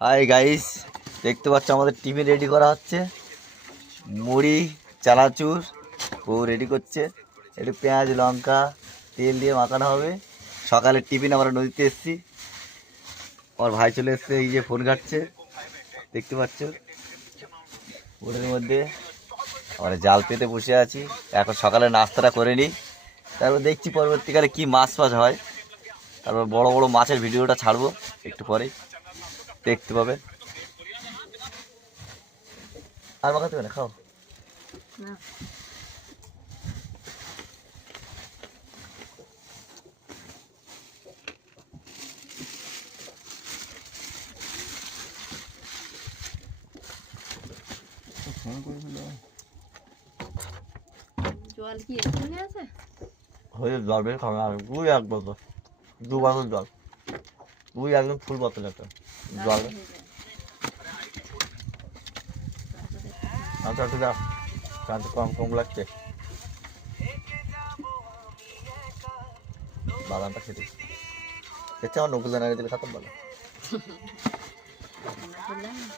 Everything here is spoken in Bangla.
হাই গাইস, দেখতে পাচ্ছ আমাদের টিফিন রেডি করা হচ্ছে। মুড়ি, চানাচুর ও রেডি করছে। একটু পেঁয়াজ, লঙ্কা, তেল দিয়ে মাখানো হবে। সকালের টিফিন আমরা নদীতে এসেছি। আমার ভাই চলে এসছে, এই যে ফোন ঘাটছে, দেখতে পাচ্ছ। ওদের মধ্যে আমরা জাল পেতে বসে আছি। এখন সকালে নাস্তাটা করে নিই, তারপর দেখছি পরবর্তীকালে কি মাছ ফাছ হয়। তারপর বড় বড় মাছের ভিডিওটা ছাড়বো একটু পরেই, দেখতে পাবে। আর মাখাতে হবে না, খাও। জল কি এখানে আছে? হয়ে জল বের খাবে আর দুই এক বোতল, 2 বোতল জল, দুই একদম ফুল বোতল একটা জল। আচ্ছা আচ্ছা দাও, চাঁদে কম কম লাগছে। বাদামটা খেতে দেখছি আমার নকুল দানা দিলে খাতাম বলো।